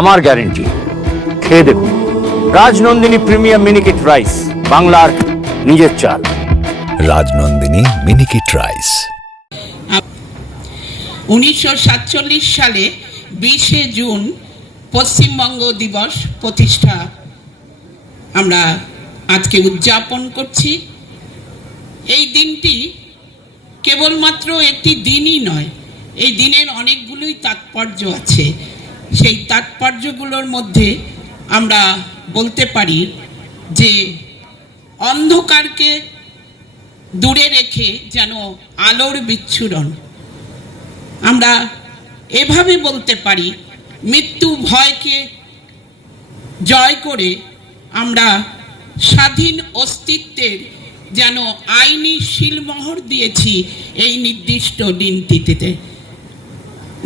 আমার গ্যারেন্টি, খেয়ে দেখুন। রাজনন্দিনী প্রিমিয়াম মিনিকেট রাইস, বাংলার নিজের চাল। রাজনন্দিনী মিনিকেট রাইস। 1947 সালে 20শে জুন পশ্চিমবঙ্গ দিবস প্রতিষ্ঠা আমরা আজকে উদযাপন করছি। এই দিনটি কেবলমাত্র একটি দিনই নয়, এই দিনের অনেকগুলোই তাৎপর্য আছে। সেই তাৎপর্যগুলোর মধ্যে আমরা বলতে পারি যে অন্ধকারকে দূরে রেখে যেন আলোর বিচ্ছুরণ। আমরা এভাবে বলতে পারি, মৃত্যু ভয়কে জয় করে আমরা স্বাধীন অস্তিত্বের যেন আইনি শিলমোহর দিয়েছি এই নির্দিষ্ট দিনটিতে।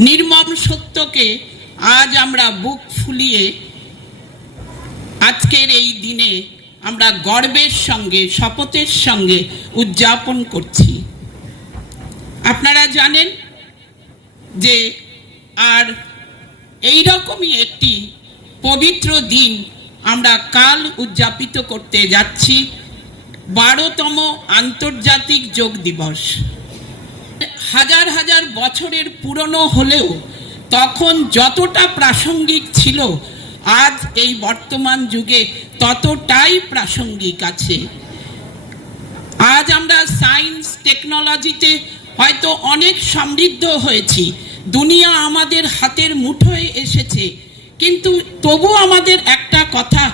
নির্মম সত্যকে আজ আমরা বুক ফুলিয়ে আজকের এই দিনে আমরা গর্বের সঙ্গে, শপথের সঙ্গে উদযাপন করছি। আপনারা জানেন যে আর এই রকমই একটি পবিত্র দিন আমরা কাল উদযাপিত করতে যাচ্ছি, 12তম আন্তর্জাতিক যোগ দিবস। হাজার হাজার বছরের পুরনো হলেও তখন যতটা প্রাসঙ্গিক ছিল, আজ এই বর্তমান যুগে ততটাই প্রাসঙ্গিক আছে। আজ আমরা সায়েন্স টেকনোলজিতে হয়তো অনেক সমৃদ্ধ হয়েছি, দুনিয়া আমাদের হাতের মুঠোয় এসেছে, কিন্তু তবু আমাদের একটা কথা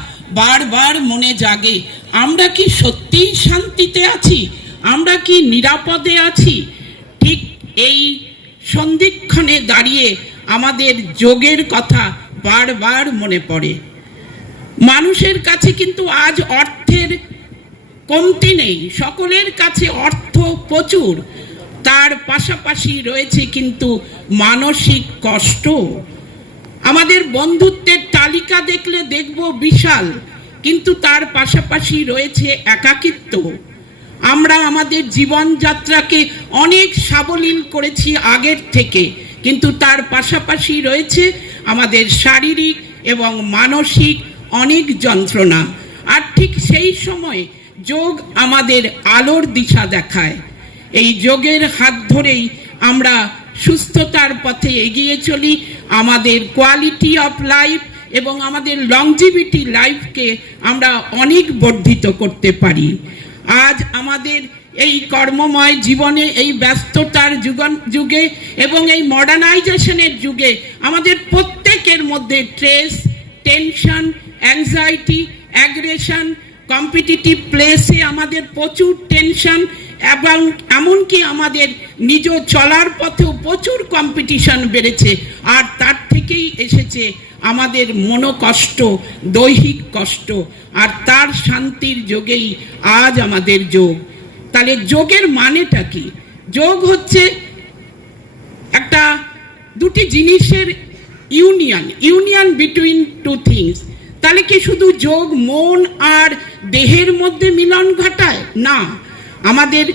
বারবার মনে জাগে, আমরা কি সত্যিই শান্তিতে আছি? আমরা কি নিরাপদে আছি? ঠিক এই সন্ধিক্ষণে দাঁড়িয়ে আমাদের যোগের কথা বারবার মনে পড়ে। মানুষের কাছে কিন্তু আজ অর্থের কমতি নেই, সকলের কাছে অর্থ প্রচুর, তার পাশাপাশি রয়েছে কিন্তু মানসিক কষ্ট। আমাদের বন্ধুত্বের তালিকা দেখলে দেখব বিশাল, কিন্তু তার পাশাপাশি রয়েছে একাকিত্ব। আমরা আমাদের জীবনযাত্রাকে অনেক সাবলীল করেছি আগের থেকে, কিন্তু তার পাশাপাশি রয়েছে আমাদের শারীরিক এবং মানসিক অনেক যন্ত্রণা। আর ঠিক সেই সময় যোগ আমাদের আলোর দিশা দেখায়। এই যোগের হাত ধরেই আমরা সুস্থতার পথে এগিয়ে চলি, আমাদের কোয়ালিটি অফ লাইফ এবং আমাদের লংজিভিটি লাইফকে আমরা অনেক বর্ধিত করতে পারি। আজ আমাদের এই কর্মময় জীবনে, এই ব্যস্ততার যুগে এবং এই মডার্নাইজেশনের যুগে আমাদের প্রত্যেকের মধ্যে stress, tension, anxiety, aggression, competitive প্লেসে আমাদের প্রচুর টেনশন এবং এমনকি আমাদের নিজ চলার পথেও প্রচুর কম্পিটিশন বেড়েছে। আর তার থেকেই এসেছে আমাদের মনোকষ্ট, দৈহিক কষ্ট, আর তার শান্তির যোগেই আজ আমাদের যোগ। তাহলে যোগের মানেটা কি? যোগ হচ্ছে একটা দুটি জিনিসের ইউনিয়ন বিটুইন টু থিংস। তাহলে কি শুধু যোগ মন আর দেহের মধ্যে মিলন ঘটায়? না, আমাদের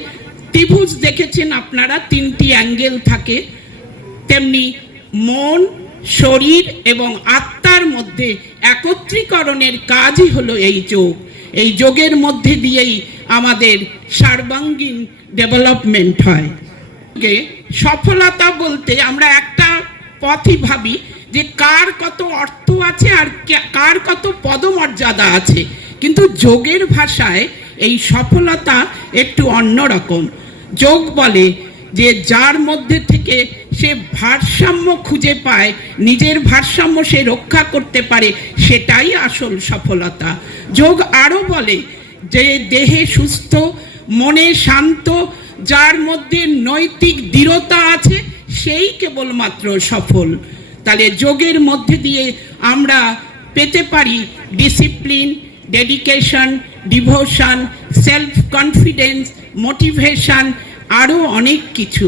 ত্রিভুজ দেখেছেন আপনারা, তিনটি অ্যাঙ্গেল থাকে, তেমনি মন, শরীর এবং আত্মার মধ্যে একত্রীকরণের কাজই হলো এই যোগ। এই যোগের মধ্যে দিয়েই আমাদের সর্বাঙ্গীন ডেভেলপমেন্ট হয়। সফলতা বলতে আমরা একটা পথই ভাবি যে কার কত অর্থ আছে আর কার কত পদমর্যাদা আছে, কিন্তু যোগের ভাষায় এই সফলতা একটু অন্যরকম। যোগ বলে যে যার মধ্যে থেকে সে ভারসাম্য খুঁজে পায়, নিজের ভারসাম্য সে রক্ষা করতে পারে, সেটাই আসল সফলতা। যোগ আরও বলে যে দেহে সুস্থ, মনে শান্ত, যার মধ্যে নৈতিক দৃঢ়তা আছে, সেই কেবলমাত্র সফল। তাহলে যোগের মধ্যে দিয়ে আমরা পেতে পারি discipline, dedication, devotion, self confidence, motivation, আরও অনেক কিছু।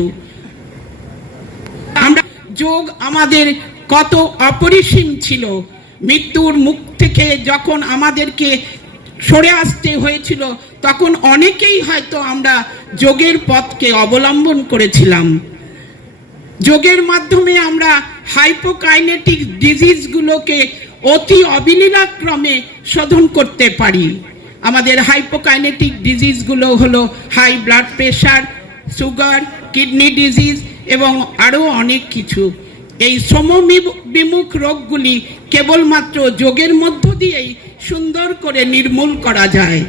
আমরা যোগ আমাদের কত অপরিসীম ছিল। মৃত্যুর মুখ থেকে যখন আমাদেরকে সরে আসতে হয়েছিল, তখন অনেকেই হয়তো আমরা যোগের পথকে অবলম্বন করেছিলাম। যোগের মাধ্যমে আমরা হাইপোকাইনেটিক ডিজিজগুলোকে অতি অবিলীলাক্রমে শোধন করতে পারি। আমাদের হাইপোকাইনেটিক ডিজিজগুলো হলো high blood pressure, sugar, kidney disease এবং আরও অনেক কিছু। এই শ্রমবিমুখ রোগগুলি কেবলমাত্র যোগের মধ্য দিয়েই সুন্দর করে নির্মূল করা যায়।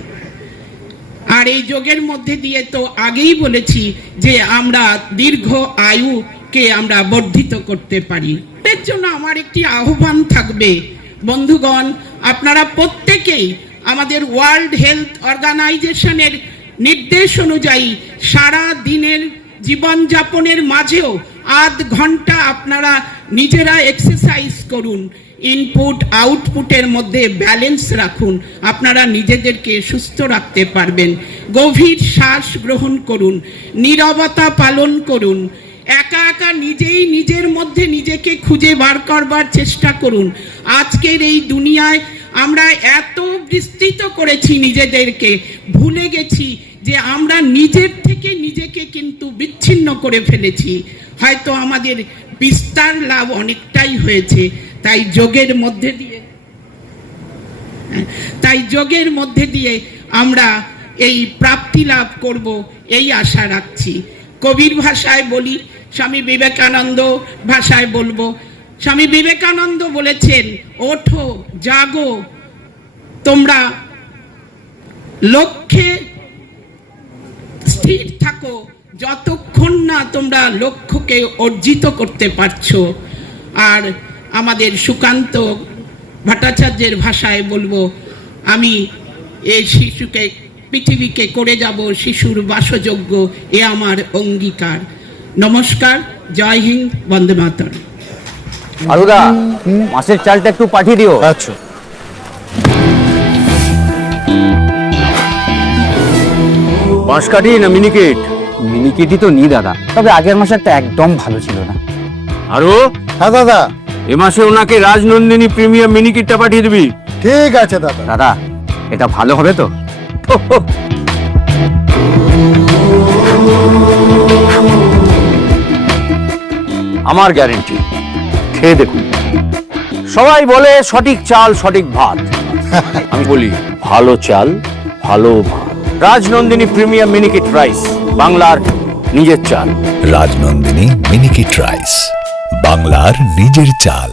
আর এই যোগের মধ্যে দিয়ে তো আগেই বলেছি যে আমরা দীর্ঘ আয়ুকে আমরা বর্ধিত করতে পারি। এর জন্য আমার একটি আহ্বান থাকবে, বন্ধুগণ, আপনারা প্রত্যেকেই আমাদের ওয়ার্ল্ড হেলথ অর্গানাইজেশনের নির্দেশ অনুযায়ী সারা দিনের জীবনযাপনের মাঝেও আধ ঘন্টা আপনারা নিজেরা এক্সারসাইজ করুন। ইনপুট আউটপুটের মধ্যে ব্যালেন্স রাখুন, আপনারা নিজেদেরকে সুস্থ রাখতে পারবেন। গভীর শ্বাস গ্রহণ করুন, নীরবতা পালন করুন, একা একা নিজেই নিজের মধ্যে নিজেকে খুঁজে বার করবার চেষ্টা করুন। আজকের এই দুনিয়ায় আমরা এত বিস্তৃত করেছি নিজেদেরকে, ভুলে গেছি যে আমরা নিজের থেকে নিজেকে কিন্তু বিচ্ছিন্ন করে ফেলেছি। হয়তো আমাদের বিস্তার লাভ অনেকটাই হয়েছে। তাই যোগের মধ্যে দিয়ে আমরা এই প্রাপ্তি লাভ করব, এই আশা রাখছি। কবির ভাষায় বলি, স্বামী বিবেকানন্দ ভাষায় বলবো, স্বামী বিবেকানন্দ বলেছেন, ওঠো জাগো, তোমরা লক্ষ্যে স্থির থাকো যতক্ষণ না তোমরা লক্ষ্যকে অর্জিত করতে পারছো। আর আমাদের সুকান্ত ভট্টাচার্যের ভাষায় বলবো, আমি এই শিশুকে পৃথিবীকে করে যাব শিশুর বাসযোগ্য, এ আমার অঙ্গীকার। নমস্কার, জয় হিন্দ, বন্দে মাতরম। আলুদা, মাছের চালটা একটু পাঠিয়ে দিও। আচ্ছা। বাঁশকাঠি না মিনিকেট? মিনিকেটই তো নি দাদা, তবে আগের মাসেরটা একদম ভালো ছিল না। আরো হ্যাঁ দাদা, এ মাসে ওনাকে রাজনন্দিনী প্রিমিয়াম মিনিকেটটা পাঠিয়ে দিবি। ঠিক আছে দাদা। দাদা, এটা ভালো হবে তো? আমার গ্যারেন্টি, খেয়ে দেখুন। সবাই বলে সঠিক চাল সঠিক ভাত, আমি বলি ভালো চাল ভালো ভাত। রাজনন্দিনী প্রিমিয়াম মিনিকেট রাইস, বাংলার নিজের চাল। রাজনন্দিনী মিনিকিট রাইস, বাংলার নিজের চাল।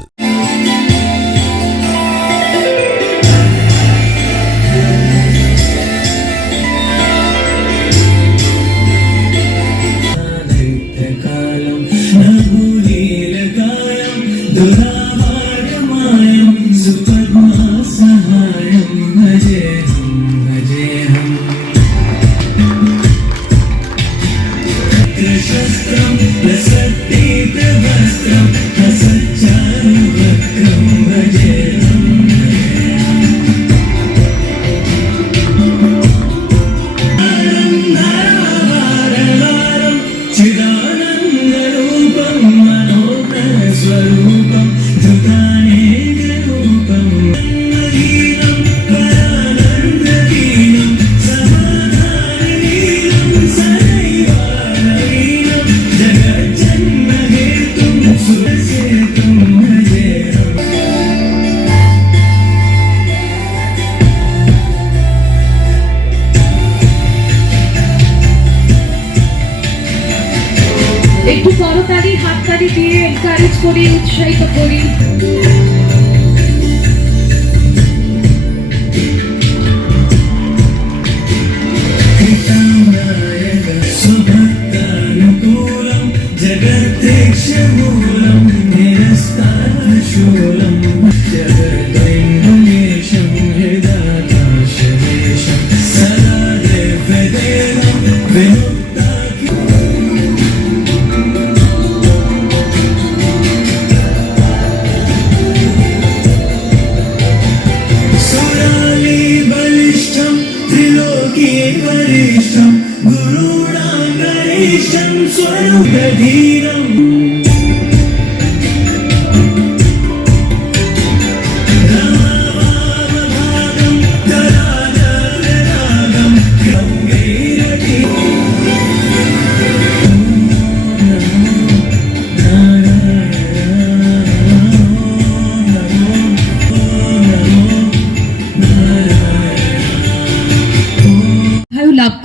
একটু করতালি হাততালি দিয়ে এনকারেজ করি, উৎসাহিত করি।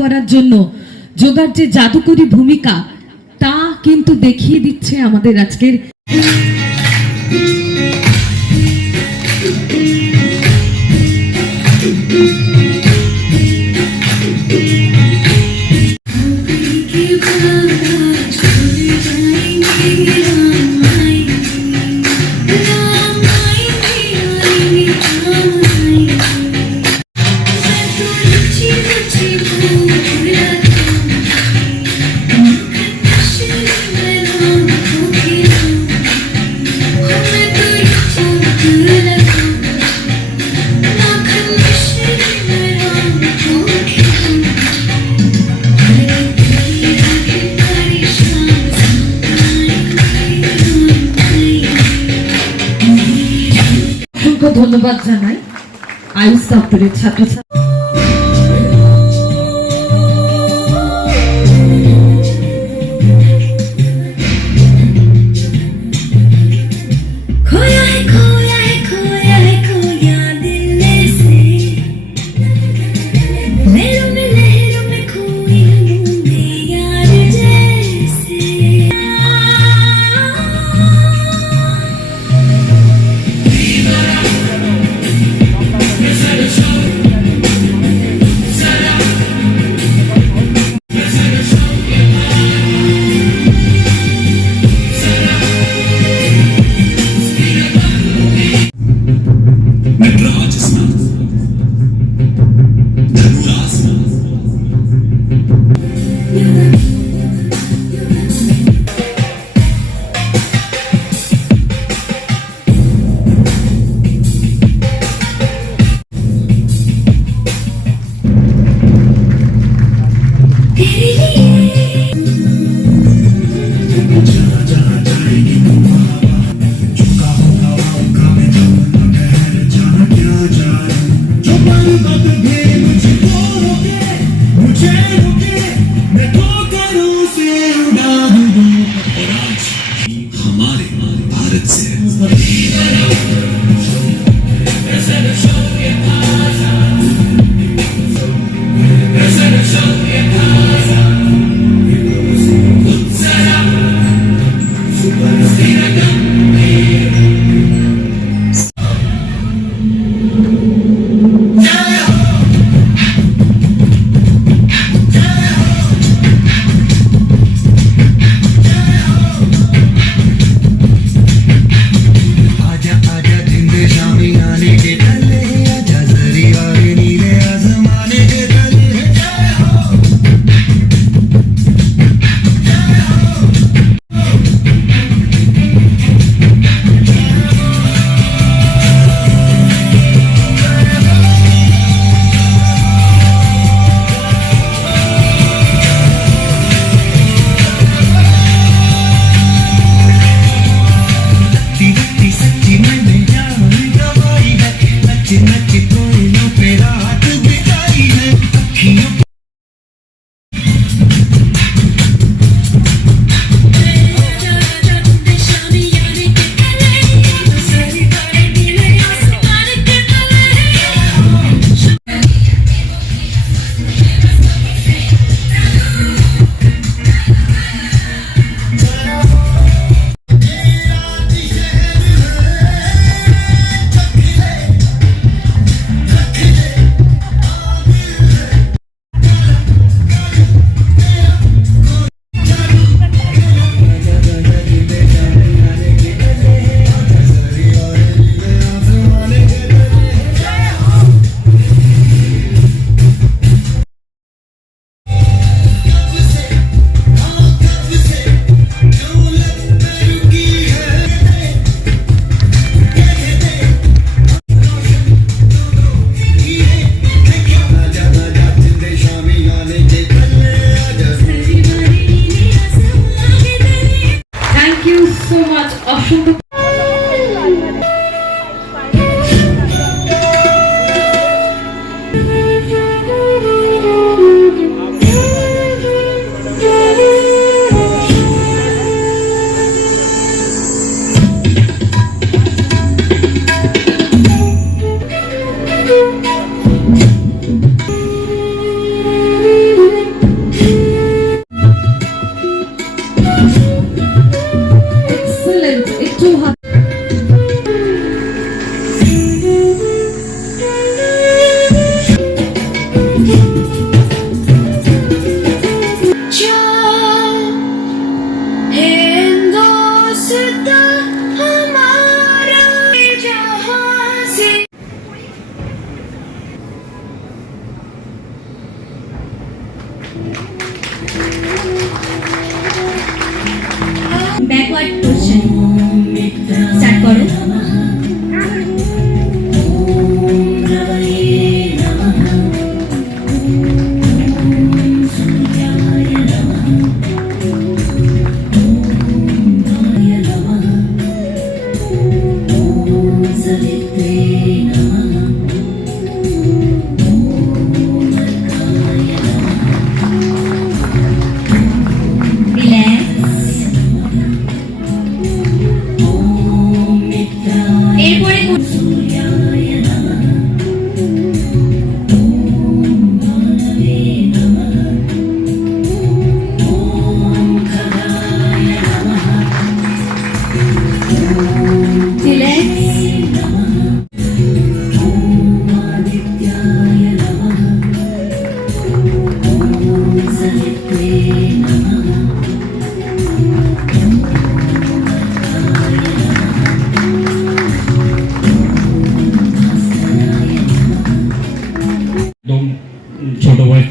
করার জন্য যোগার যে জাদুকরী ভূমিকা তা কিন্তু দেখিয়ে দিচ্ছে আমাদের আজকের অসংখ্য ধন্যবাদ জানাই আয়ুষ দপ্তরের ছাত্রছাত্রী।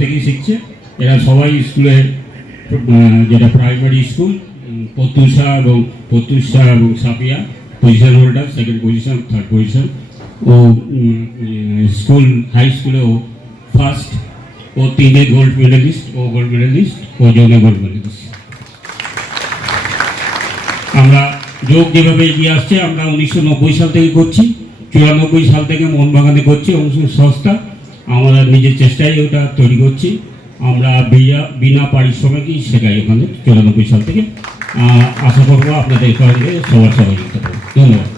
থেকেই শিখছে। এরা সবাই স্কুলে যেটা প্রাইমারি স্কুল প্রত্যুষা এবং Sapiya position holder, second position, third position. ও স্কুল হাই স্কুলেও ফার্স্ট, ও 3 গোল্ড মেডেলিস্ট, ও গোল্ড মেডেলিস্ট, ও জনে গোল্ড মেডেলিস্ট। আমরা যোগ যেভাবে এগিয়ে আসছে, আমরা 1990 সাল থেকে করছি, 94 সাল থেকে মোহনবাগানে করছি সংস্থা। আমরা নিজের চেষ্টায় ওটা তৈরি করছি। আমরা বিনা পারিশ্রমিকই শেখাই ওখানে 94 সাল থেকে। আশা করবো আপনাদের সঙ্গে সবার সহযোগিতা করবো। ধন্যবাদ।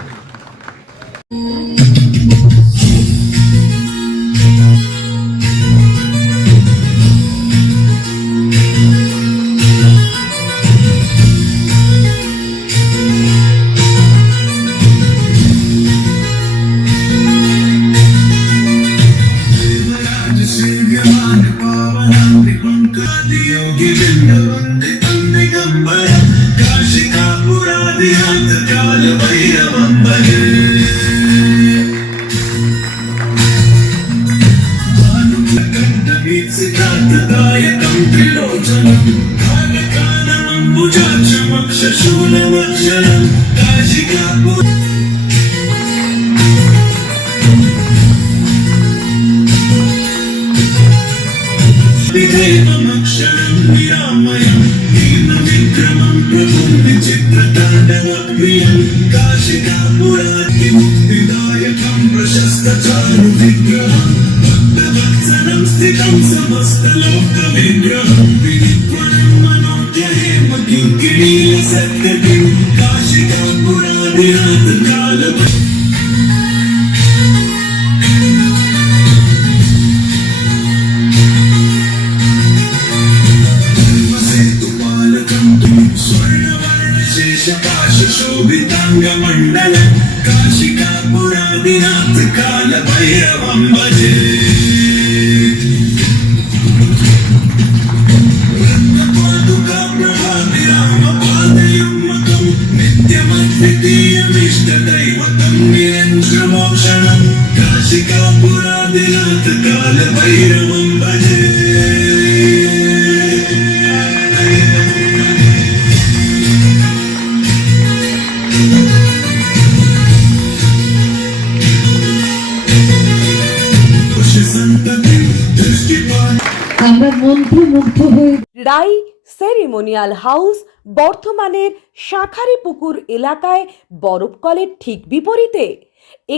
আমরা মন্ত্রমুগ্ধ হয়ে রাই সেরিমোনিয়াল হাউস বর্ধমানের শাঁখারীপুকুর এলাকায় বরফকলের ঠিক বিপরীতে।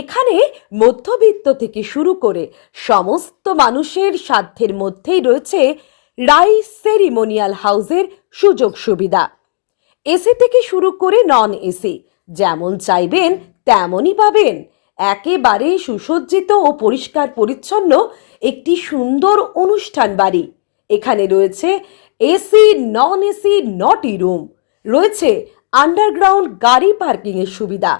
এখানে মধ্যবিত্ত থেকে শুরু করে সমস্ত মানুষের সাধ্যের মধ্যেই রয়েছে রাই সেরিমোনিয়াল হাউসের সুযোগ সুবিধা। এসি থেকে শুরু করে নন এসি যেমন চাইবেন তেমনই পাবেন। একেবারে সুসজ্জিত ও পরিষ্কার পরিচ্ছন্ন একটি সুন্দর অনুষ্ঠান বাড়ি। এখানে রয়েছে এসি, নন এসি, নটি রুম, রয়েছে আন্ডারগ্রাউন্ড গাড়ি পার্কিংয়ের সুবিধা।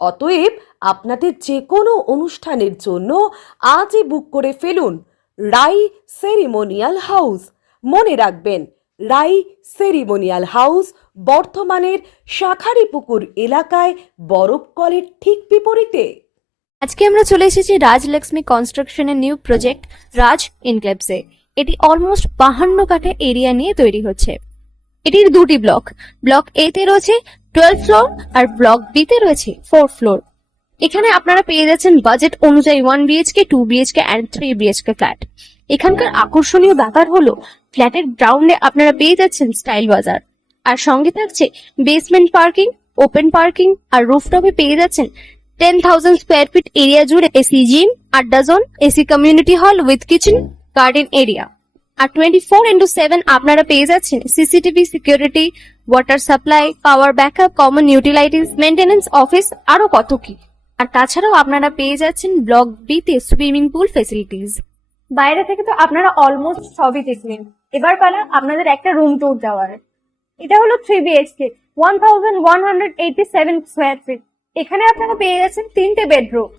অতএব আপনাদের যে কোনো অনুষ্ঠানের জন্য আজই বুক করে ফেলুন রাই সেরিমোনিয়াল হাউস। মনে রাখবেন, রাই সেরিমোনিয়াল হাউস বর্ধমানের শাঁখারীপুকুর এলাকায় বরফকলের ঠিক বিপরীতে। আজকে আমরা চলে এসেছি রাজলক্ষ্মী কনস্ট্রাকশনের নিউ প্রজেক্ট রাজ ইনক্লেভসে। এটি অলমোস্ট 52 কাঠা এরিয়া নিয়ে তৈরি হচ্ছে। এটির দুটি ব্লক, ব্লক এ তে রয়েছে 12 ফ্লোর আর ব্লক বি তে রয়েছে 4 ফ্লোর। এখানে আপনারা পেয়ে যাচ্ছেন বাজেট অনুযায়ী 1 BHK, 2 BHK and 3 BHK flat. এখানকার আকর্ষণীয় ব্যাপার হলো ফ্ল্যাটের গ্রাউন্ডে আপনারা পেয়ে যাচ্ছেন স্টাইল বাজার, আর সঙ্গে থাকছে বেসমেন্ট পার্কিং, ওপেন পার্কিং, আর রুফটপে পেয়ে যাচ্ছেন 10,000 স্কোয়ার ফিট এরিয়া জুড়ে এসি জিম, আড্ডা zone, AC community hall with kitchen, garden area. আর 24/7 আপনারা পেয়ে যাচ্ছেন CCTV security, water supply, power backup, common utilities, maintenance office, আরো কত কি। আর তাছাড়াও আপনারা পেয়ে যাচ্ছেন ব্লক বি তে সুইমিং পুল ফেসিলিটিস। বাইরে থেকে তো আপনারা অলমোস্ট সবই দেখলেন, এবার পালা আপনাদের একটা রুম ট্যুর দেওয়ার। এটা হলো 3 BHK, 1187 স্কোয়ার ফিট। এখানে আপনারা পেয়ে যাচ্ছেন 3টে বেডরুম।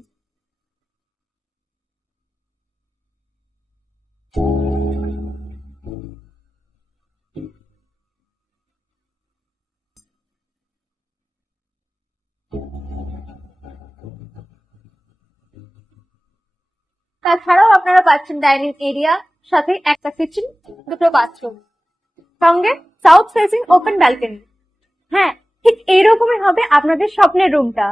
তাছাড়াও আপনারা পাচ্ছেন ডাইনিং এরিয়া, সাথে একটা কিচেন, দুটো বাথরুম, সঙ্গে সাউথ ফেসিং ওপেন ব্যালকনি। হ্যাঁ, ঠিক এইরকমই হবে আপনাদের স্বপ্নের রুমটা।